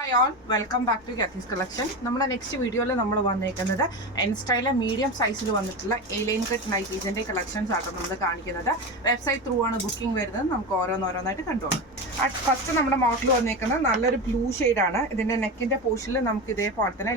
Hi all, welcome back to Kathy's collection. നമ്മുടെ next വീഡിയോയിൽ നമ്മൾ വന്നേക്കുന്നത് എൻ സ്റ്റൈലിലെ മീഡിയം സൈസിൽ വന്നിട്ടുള്ള എലൈൻ കട്ട് നൈറ്റീസിൻ്റെ കളക്ഷൻസ് ആണ് നമ്മൾ കാണിക്കുന്നത്. വെബ്സൈറ്റ് ത്രൂ ആണ് ബുക്കിംഗ് വരുന്നത്. നമുക്ക് ഓരോന്നോരോന്നായിട്ട് കണ്ടുപോകാം. ഫസ്റ്റ് നമ്മുടെ മോഡൽ വന്നേക്കുന്നത് നല്ലൊരു ബ്ലൂ ഷെയ്ഡാണ്. ഇതിൻ്റെ നെക്കിൻ്റെ പോർഷനിൽ നമുക്ക് ഇതേപോലെ തന്നെ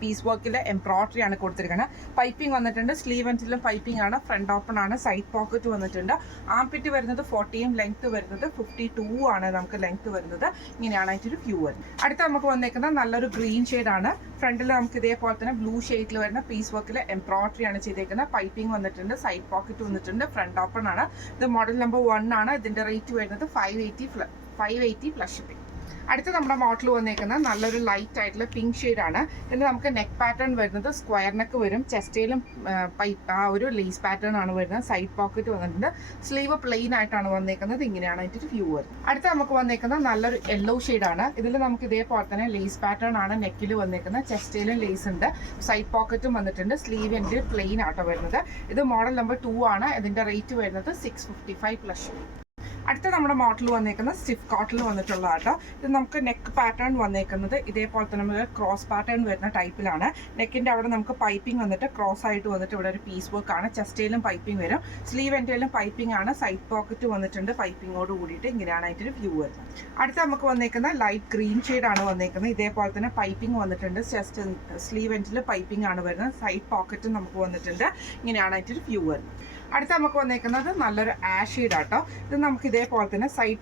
പീസ് വർക്കിലെ എംബ്രോയിഡറി ആണ് കൊടുത്തിരിക്കുന്നത്. പൈപ്പിംഗ് വന്നിട്ടുണ്ട്. സ്ലീവ് എൻഡിലും പൈപ്പിംഗ് ആണ്. ഫ്രണ്ട് ഓപ്പൺ ആണ്. സൈഡ് പോക്കറ്റ് വന്നിട്ടുണ്ട്. ആംപിറ്റ് വരുന്നത് 40, ലെങ്ത് വരുന്നത് 52 ആണ് നമുക്ക് ലെങ്ത് വരുന്നത്. ഇങ്ങനെയാണ് അതിൻ്റെ വ്യൂ വരുന്നത്. അടുത്ത നമുക്ക് വന്നേക്കുന്നത് നല്ലൊരു ഗ്രീൻ ഷെയ്ഡാണ്. ഫ്രണ്ടിൽ നമുക്ക് ഇതേപോലെ തന്നെ ബ്ലൂ ഷെയ്ഡിൽ വരുന്ന പീസ് വർക്കിലെ എംബ്രോയിഡറി ആണ് ചെയ്തേക്കുന്നത്. പൈപ്പിംഗ് വന്നിട്ടുണ്ട്. സൈഡ് പോക്കറ്റ് വന്നിട്ടുണ്ട്. ഫ്രണ്ട് ഓപ്പൺ ആണ്. ഇത് മോഡൽ നമ്പർ 1 ആണ്. ഇതിൻ്റെ റേറ്റ് വരുന്നത് 580 പ്ലസ് ഷിപ്പിംഗ്. അടുത്ത നമ്മുടെ മോഡൽ വന്നേക്കുന്നത് നല്ലൊരു ലൈറ്റ് ആയിട്ടുള്ള പിങ്ക് ഷെയ്ഡാണ്. ഇതിൽ നമുക്ക് നെക്ക് പാറ്റേൺ വരുന്നത് സ്ക്വയർ നെക്ക് വരും. ചെസ്റ്റയിലും ആ ഒരു ലേസ് പാറ്റേൺ ആണ് വരുന്നത്. സൈഡ് പോക്കറ്റ് വന്നിട്ടുണ്ട്. സ്ലീവ് പ്ലെയിൻ ആയിട്ടാണ് വന്നേക്കുന്നത്. ഇങ്ങനെയാണ് അതിൻ്റെ വ്യൂ വരുന്നത്. അടുത്ത നമുക്ക് വന്നേക്കുന്നത് നല്ലൊരു യെല്ലോ ഷെയ്ഡാണ്. ഇതിൽ നമുക്ക് ഇതേപോലെ തന്നെ ലേസ് പാറ്റേൺ ആണ് നെക്കിൽ വന്നേക്കുന്നത്. ചെസ്റ്റയിലും ലേസ് ഉണ്ട്. സൈഡ് പോക്കറ്റും വന്നിട്ടുണ്ട്. സ്ലീവ് എൻ്റെ പ്ലെയിൻ ആട്ടോ വരുന്നത്. ഇത് മോഡൽ നമ്പർ 2 ആണ്. ഇതിൻ്റെ റേറ്റ് വരുന്നത് 655 പ്ലസ്. അടുത്ത നമ്മുടെ മോഡൽ വന്നേക്കുന്നത് സ്റ്റിഫ് കോട്ടണിൽ വന്നിട്ടുള്ള ആട്ടോ. ഇത് നമുക്ക് നെക്ക് പാറ്റേൺ വന്നേക്കുന്നത് ഇതേപോലെ തന്നെ നമുക്ക് ക്രോസ് പാറ്റേൺ വരുന്ന ടൈപ്പിലാണ്. നെക്കിൻ്റെ അവിടെ നമുക്ക് പൈപ്പിംഗ് വന്നിട്ട് ക്രോസ് ആയിട്ട് വന്നിട്ട് ഇവിടെ ഒരു പീസ് വർക്ക് ആണ്. ചെസ്റ്റയിലും പൈപ്പിംഗ് വരും. സ്ലീവ് എൻഡിലും പൈപ്പിംഗ് ആണ്. സൈഡ് പോക്കറ്റ് വന്നിട്ടുണ്ട്. പൈപ്പിങ്ങോട് കൂടിയിട്ട് ഇങ്ങനെയാണ് അതിൻ്റെ ഒരു വ്യൂ വരുന്നത്. അടുത്ത നമുക്ക് വന്നേക്കുന്ന ലൈറ്റ് ഗ്രീൻ ഷെയ്ഡാണ് വന്നേക്കുന്നത്. ഇതേപോലെ തന്നെ പൈപ്പിംഗ് വന്നിട്ടുണ്ട്. ചെസ്റ്റ് സ്ലീവ് എൻഡിൽ പൈപ്പിംഗ് ആണ് വരുന്നത്. സൈഡ് പോക്കറ്റും നമുക്ക് വന്നിട്ടുണ്ട്. ഇങ്ങനെയാണ് അതിൻ്റെ ഒരു വ്യൂ വരുന്നത്. അടുത്ത നമുക്ക് വന്നേക്കുന്നത് നല്ലൊരു ആഷ് ഷെയ്ഡാട്ടോ. ഇത് നമുക്ക് ഇതേപോലെ തന്നെ സൈഡ്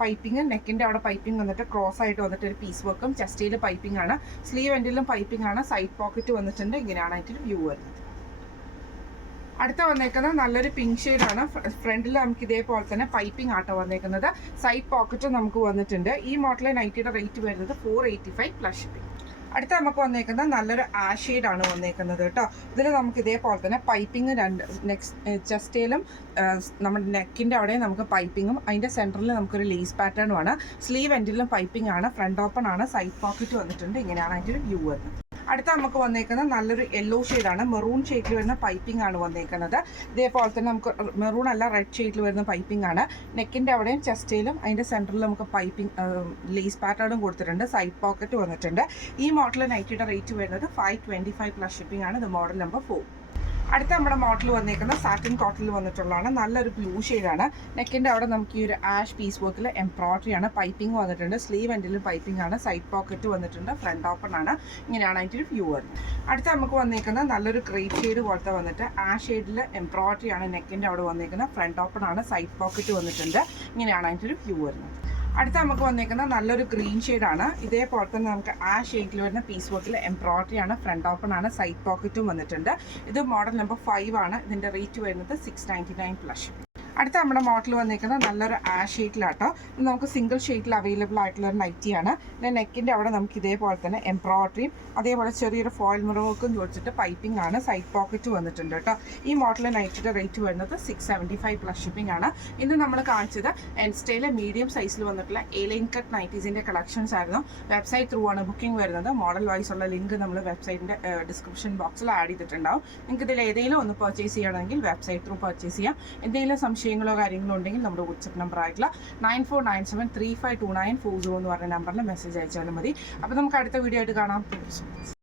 പൈപ്പിംഗ്, നെക്കിൻ്റെ അവിടെ പൈപ്പിംഗ് വന്നിട്ട് ക്രോസ് ആയിട്ട് വന്നിട്ട് ഒരു പീസ് വർക്കും. ചെസ്റ്റയിൽ പൈപ്പിംഗ് ആണ്. സ്ലീവ് എൻഡിലും പൈപ്പിംഗ് ആണ്. സൈഡ് പോക്കറ്റ് വന്നിട്ടുണ്ട്. ഇങ്ങനെയാണ് അതിൻ്റെ വ്യൂ വരുന്നത്. അടുത്ത വന്നേക്കുന്നത് നല്ലൊരു പിങ്ക് ഷെയ്ഡാണ്. ഫ്രണ്ടിൽ നമുക്ക് ഇതേപോലെ തന്നെ പൈപ്പിംഗ് ആട്ടോ വന്നേക്കുന്നത്. സൈഡ് പോക്കറ്റും നമുക്ക് വന്നിട്ടുണ്ട്. ഈ മോഡലിലെ നൈറ്റിയുടെ റേറ്റ് വരുന്നത് 485 പ്ലസ് ഷിപ്പിംഗ്. അടുത്ത നമുക്ക് വന്നേക്കുന്നത് നല്ലൊരു ആഷ് ഷെയ്ഡാണ് വന്നേക്കുന്നത് കേട്ടോ. ഇതിൽ നമുക്ക് ഇതേപോലെ തന്നെ പൈപ്പിംഗ് ചെസ്റ്റയിലും നമ്മുടെ നെക്കിൻ്റെ അവിടെ നമുക്ക് പൈപ്പിങ്ങും അതിൻ്റെ സെൻറ്ററിൽ നമുക്കൊരു ലേസ് പാറ്റേണും ആണ്. സ്ലീവ് എൻഡിലും പൈപ്പിംഗ് ആണ്. ഫ്രണ്ട് ഓപ്പൺ ആണ്. സൈഡ് പോക്കറ്റ് വന്നിട്ടുണ്ട്. ഇങ്ങനെയാണ് അതിൻ്റെ ഒരു വ്യൂ വരുന്നത്. അടുത്ത നമുക്ക് വന്നേക്കുന്നത് നല്ലൊരു യെല്ലോ ഷെയ്ഡാണ്. മെറൂൺ ഷെയ്ഡിൽ വരുന്ന പൈപ്പിംഗ് ആണ് വന്നേക്കുന്നത്. ഇതേപോലെ തന്നെ നമുക്ക് മെറൂൺ അല്ല, റെഡ് ഷെയ്ഡിൽ വരുന്ന പൈപ്പിംഗ് ആണ്. നെക്കിൻ്റെ അവിടെയും ചെസ്റ്റയിലും അതിൻ്റെ സെൻറ്ററിൽ നമുക്ക് പൈപ്പിംഗ് ലേസ് പാറ്റേണും കൊടുത്തിട്ടുണ്ട്. സൈഡ് പോക്കറ്റ് വന്നിട്ടുണ്ട്. ഈ മോഡൽ നൈറ്റിയുടെ റേറ്റ് വരുന്നത് 525 പ്ലസ് ഷിപ്പിംഗ് ആണ്. ഇത് മോഡൽ നമ്പർ 4. അടുത്ത നമ്മുടെ മോഡൽ വന്നേക്കുന്ന സാറ്റിൻ കോട്ടണിൽ വന്നിട്ടുള്ളതാണ്. നല്ലൊരു ബ്ലൂ ഷെയ്ഡാണ്. നെക്കിൻ്റെ അവിടെ നമുക്ക് ഈ ഒരു ആഷ് പീസ് വർക്കിൽ എംബ്രോയിഡറി ആണ്. പൈപ്പിംഗ് വന്നിട്ടുണ്ട്. സ്ലീവ് എൻഡിലും പൈപ്പിംഗ് ആണ്. സൈഡ് പോക്കറ്റ് വന്നിട്ടുണ്ട്. ഫ്രണ്ട് ഓപ്പൺ ആണ്. ഇങ്ങനെയാണ് അതിൻ്റെ ഒരു വ്യൂ വരുന്നത്. അടുത്ത നമുക്ക് വന്നേക്കുന്നത് നല്ലൊരു ഗ്രേപ്പ് ഷെയ്ഡ് പോലത്തെ വന്നിട്ട് ആ ഷെയ്ഡിൽ എംബ്രോയിഡറി ആണ് നെക്കിൻ്റെ അവിടെ വന്നേക്കുന്നത്. ഫ്രണ്ട് ഓപ്പൺ ആണ്. സൈഡ് പോക്കറ്റ് വന്നിട്ടുണ്ട്. ഇങ്ങനെയാണ് അതിൻ്റെ ഒരു വ്യൂ വരുന്നത്. അടുത്ത നമുക്ക് വന്നേക്കുന്ന നല്ലൊരു ഗ്രീൻ ഷെയ്ഡാണ്. ഇതേപോലെ തന്നെ നമുക്ക് ആ ഷെയ്ഡിൽ വരുന്ന പീസ് വർക്കിൽ എംബ്രോയിഡറി ആണ്. ഫ്രണ്ട് ഓപ്പൺ ആണ്. സൈഡ് പോക്കറ്റും വന്നിട്ടുണ്ട്. ഇത് മോഡൽ നമ്പർ 5 ആണ്. ഇതിൻ്റെ റേറ്റ് വരുന്നത് 699 പ്ലസ്. അടുത്ത നമ്മുടെ മോഡൽ വന്നിരിക്കുന്നത് നല്ലൊരു ആഷ് ഷെയ്ഡിലാട്ടോ. ഇത് നമുക്ക് സിംഗിൾ ഷെയ്ഡിൽ അവൈലബിൾ ആയിട്ടുള്ള ഒരു നൈറ്റിയാണ്. പിന്നെ നെക്കിൻ്റെ അവിടെ നമുക്ക് ഇതേപോലെ തന്നെ എംബ്രോയിഡറിയും അതേപോലെ ചെറിയൊരു ഫോയിൽ മിററും ചോദിച്ചിട്ട് പൈപ്പിംഗ് ആണ്. സൈഡ് പോക്കറ്റ് വന്നിട്ടുണ്ട് കേട്ടോ. ഈ മോഡൽ നൈറ്റിയുടെ റേറ്റ് വരുന്നത് 675 പ്ലസ് ഷിപ്പിംഗ് ആണ്. ഇന്ന് നമ്മൾ കാണിച്ചത് എൻ സ്റ്റൈലിലെ മീഡിയം സൈസിൽ വന്നിട്ടുള്ള എലൈൻ കട്ട് നൈറ്റീസിൻ്റെ കളക്ഷൻസ് ആയിരുന്നു. വെബ്സൈറ്റ് ത്രൂ ആണ് ബുക്കിംഗ് വരുന്നത്. മോഡൽ വൈസ് ഉള്ള ലിങ്ക് നമ്മൾ വെബ്സൈറ്റിൻ്റെ ഡിസ്ക്രിപ്ഷൻ ബോക്സിൽ ആഡ് ചെയ്തിട്ടുണ്ടാവും. നിങ്ങൾക്ക് ഇതിൽ ഏതെങ്കിലും ഒന്ന് പർച്ചേസ് ചെയ്യണമെങ്കിൽ വെബ്സൈറ്റ് ത്രൂ പർച്ചേസ് ചെയ്യാം. എന്തെങ്കിലും സംശയങ്ങളോ കാര്യങ്ങളോ ഉണ്ടെങ്കിൽ നമ്മുടെ വാട്സ്ആപ്പ് നമ്പർ ആയിട്ടുള്ള 9497352940 എന്ന് പറഞ്ഞ നമ്പറിൽ മെസ്സേജ് അയച്ചാലും മതി. അപ്പോൾ നമുക്ക് അടുത്ത വീഡിയോ ആയിട്ട് കാണാം.